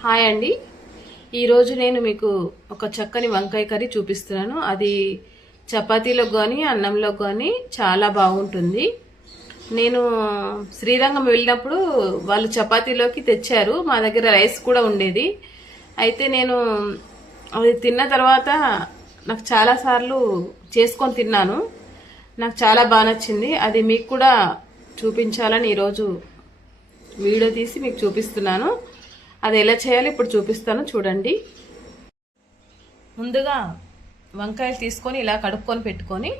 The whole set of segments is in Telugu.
హాయ్ అండి. ఈరోజు నేను మీకు ఒక చక్కని వంకాయ కర్రీ చూపిస్తున్నాను. అది చపాతీలో కానీ అన్నంలో కానీ చాలా బాగుంటుంది. నేను శ్రీరంగం వెళ్ళినప్పుడు వాళ్ళు చపాతీలోకి తెచ్చారు. మా దగ్గర రైస్ కూడా ఉండేది. అయితే నేను అది తిన్న తర్వాత నాకు చాలాసార్లు చేసుకొని తిన్నాను. నాకు చాలా బాగా నచ్చింది. అది మీకు కూడా చూపించాలని ఈరోజు వీడియో తీసి మీకు చూపిస్తున్నాను. అది ఎలా చేయాలో ఇప్పుడు చూపిస్తాను చూడండి. ముందుగా వంకాయలు తీసుకొని ఇలా కడుక్కొని పెట్టుకొని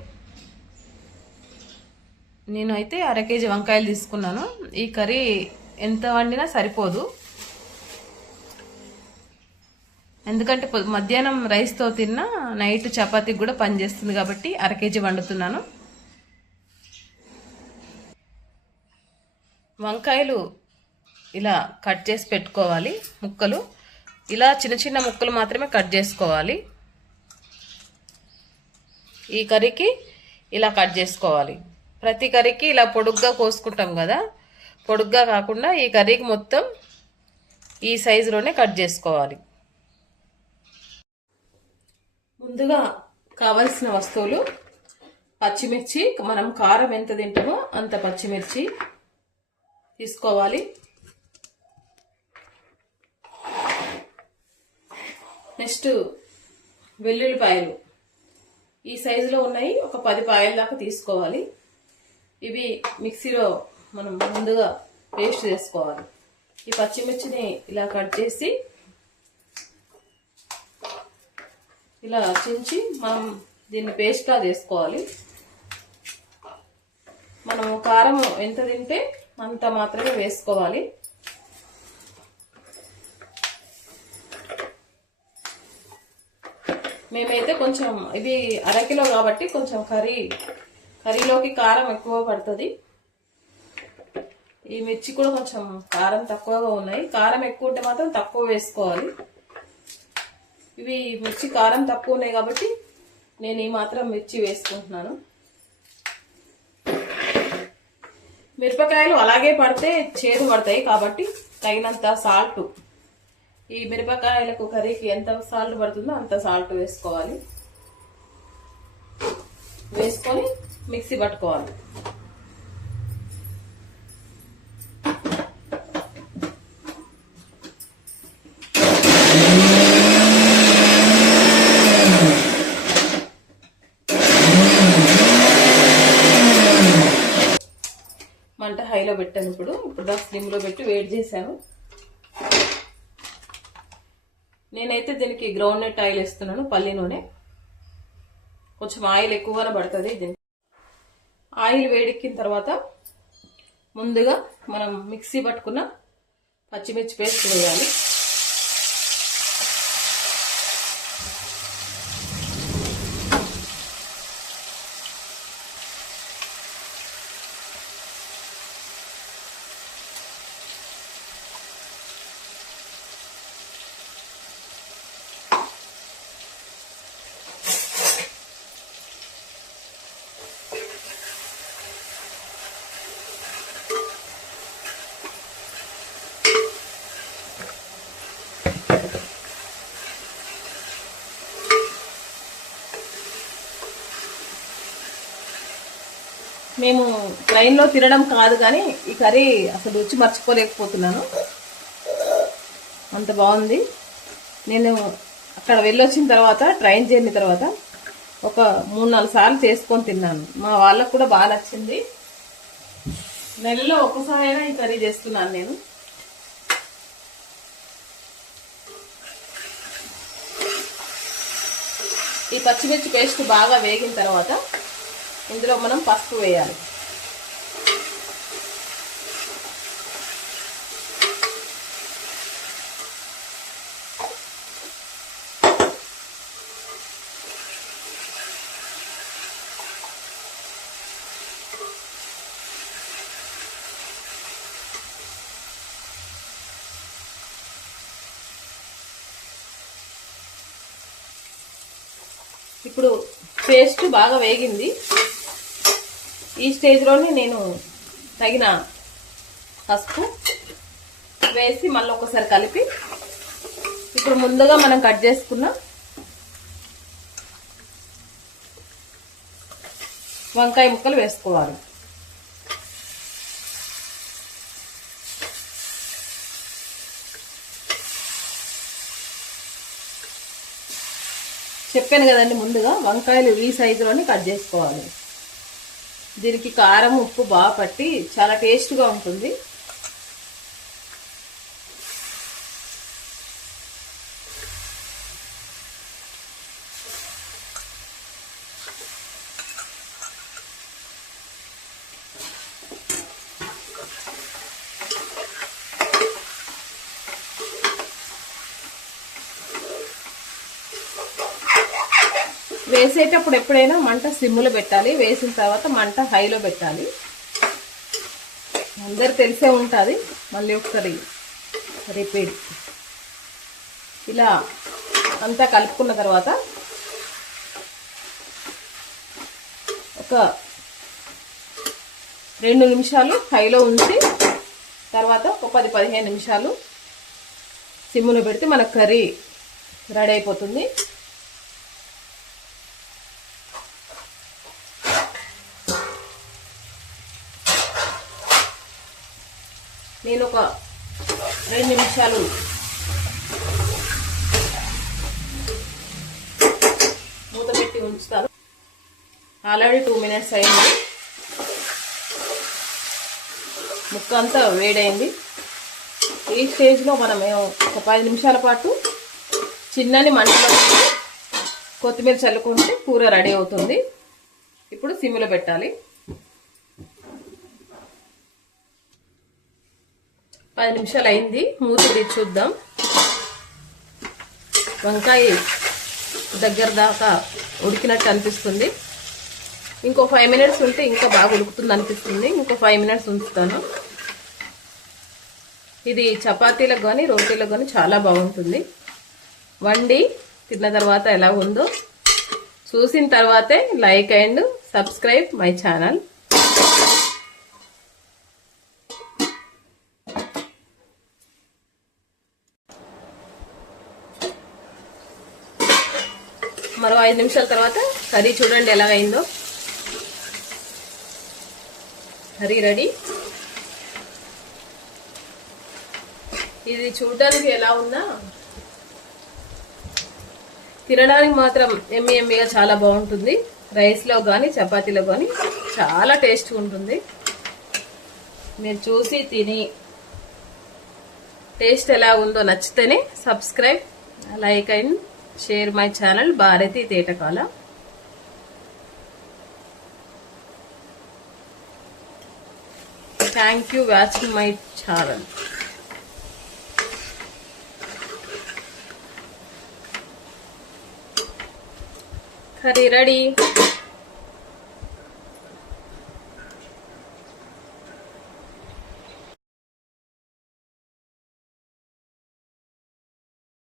నేను అయితే అర కేజీ వంకాయలు తీసుకున్నాను. ఈ కర్రీ ఎంత వండినా సరిపోదు. ఎందుకంటే మధ్యాహ్నం రైస్తో తిన్నా నైట్ చపాతీకి కూడా పనిచేస్తుంది కాబట్టి అర కేజీ వండుతున్నాను. వంకాయలు ఇలా కట్ చేసి పెట్టుకోవాలి ముక్కలు. ఇలా చిన్న చిన్న ముక్కలు మాత్రమే కట్ చేసుకోవాలి. ఈ కర్రీకి ఇలా కట్ చేసుకోవాలి. ప్రతి కర్రీకి ఇలా పొడుగ్గా కోసుకుంటాం కదా. పొడుగ్గా కాకుండా ఈ కర్రీకి మొత్తం ఈ సైజులోనే కట్ చేసుకోవాలి. ముందుగా కావలసిన వస్తువులు పచ్చిమిర్చి. మనం కారం ఎంత తింటామో అంత పచ్చిమిర్చి తీసుకోవాలి. నెక్స్ట్ వెల్లుల్లిపాయలు. ఈ సైజులో ఉన్నాయి. ఒక పది పాయల దాకా తీసుకోవాలి. ఇవి మిక్సీలో మనం ముందుగా పేస్ట్ చేసుకోవాలి. ఈ పచ్చిమిర్చిని ఇలా కట్ చేసి ఇలా చించి మనం దీన్ని పేస్ట్లా చేసుకోవాలి. మనం కారం ఎంత తింటే అంత మాత్రమే వేసుకోవాలి. మేమైతే కొంచెం ఇది అరకిలో కాబట్టి కొంచెం కర్రీ కర్రీలోకి కారం ఎక్కువ పడుతుంది. ఈ మిర్చి కూడా కొంచెం కారం తక్కువగా ఉన్నాయి. కారం ఎక్కువ ఉంటే మాత్రం తక్కువ వేసుకోవాలి. ఇవి మిర్చి కారం తక్కువ ఉన్నాయి కాబట్టి నేను ఈ మాత్రం మిర్చి వేసుకుంటున్నాను. మిరపకాయలు అలాగే పడితే చేదు పడతాయి కాబట్టి తగినంత సాల్ట్. ఈ మిరపకాయలకు కర్రీకి ఎంత సాల్ట్ పడుతుందో అంత సాల్ట్ వేసుకోవాలి. వేసుకొని మిక్సీ పట్టుకోవాలి. మంట హైలో పెట్టాను ఇప్పుడు. ఇప్పుడు దా స్లిమ్లో పెట్టి వేడి చేశాను. నేనైతే దీనికి గ్రౌండ్ నట్ ఆయిల్ వేస్తున్నాను పల్లి నూనె. కొంచెం ఆయిల్ ఎక్కువగానే పడుతుంది దీనికి. ఆయిల్ వేడెక్కిన తర్వాత ముందుగా మనం మిక్సీ పట్టుకున్న పచ్చిమిర్చి పేస్ట్ వేయాలి. మేము ట్రైన్లో తినడం కాదు కానీ ఈ కర్రీ అసలు రుచి మర్చిపోలేకపోతున్నాను. అంత బాగుంది. నేను అక్కడ వెళ్ళొచ్చిన తర్వాత ట్రైన్ జర్నీ తర్వాత ఒక మూడు నాలుగు సార్లు చేసుకొని తిన్నాను. మా వాళ్ళకు కూడా బాగా నచ్చింది. నెలలో ఒకసారి అయినా ఈ కర్రీ చేస్తున్నాను నేను. ఈ పచ్చిమిర్చి పేస్ట్ బాగా వేగిన తర్వాత ఇందులో మనం పసుపు వేయాలి. ఇప్పుడు పేస్ట్ బాగా వేగింది. ఈ స్టేజ్లోనే నేను తగిన పసుపు వేసి మళ్ళీ ఒకసారి కలిపి ఇప్పుడు ముందుగా మనం కట్ చేసుకున్న వంకాయ ముక్కలు వేసుకోవాలి. చెప్పాను కదండి ముందుగా వంకాయలు ఈ సైజులోనే కట్ చేసుకోవాలి. దీనికి కారం ఉప్పు బాగా పట్టి చాలా టేస్ట్గా ఉంటుంది. వేసేటప్పుడు ఎప్పుడైనా మంట సిమ్లో పెట్టాలి. వేసిన తర్వాత మంట హైలో పెట్టాలి. అందరు తెలిసే ఉంటుంది. మళ్ళీ ఒకసారి రిపీట్. ఇలా అంతా కలుపుకున్న తర్వాత ఒక రెండు నిమిషాలు హైలో ఉంచి తర్వాత ఒక పది పదిహేను నిమిషాలు సిమ్ములో పెడితే మన కర్రీ రెడీ అయిపోతుంది. నేను ఒక రెండు నిమిషాలు మూత పెట్టి ఉంచుతాను. ఆల్రెడీ టూ మినిట్స్ అయింది. ముక్క అంతా వేడైంది. ఈ స్టేజ్లో మనం ఒక పది నిమిషాల పాటు చిన్నని మంటలో కొత్తిమీర చల్లుకుంటే కూర రెడీ అవుతుంది. ఇప్పుడు సిమ్లో పెట్టాలి. పది నిమిషాలు అయింది మూత చూద్దాం. వంకాయ దగ్గర దాకా ఉడికినట్టు అనిపిస్తుంది. ఇంకో ఫైవ్ మినిట్స్ ఉంటే ఇంకా బాగా ఉడుకుతుంది అనిపిస్తుంది. ఇంకో ఫైవ్ మినిట్స్ ఉంచుతాను. ఇది చపాతీలకు కానీ రోటీలకు కానీ చాలా బాగుంటుంది. వండి తిన్న తర్వాత ఎలా ఉందో చూసిన తర్వాతే like and subscribe my channel. మరో ఐదు నిమిషాల తర్వాత కర్రీ చూడండి ఎలా అయిందో కర్రీ రెడీ. ఇది చూడడానికి ఎలా ఉన్నా తినడానికి మాత్రం ఎమ్మి ఎమ్మిగా చాలా బాగుంటుంది. రైస్లో కానీ చపాతీలో కానీ చాలా టేస్ట్గా ఉంటుంది. మీరు చూసి తిని టేస్ట్ ఎలా ఉందో నచ్చితేనే subscribe like and share my channel Bharati Tetakala thank you watching my channel curry ready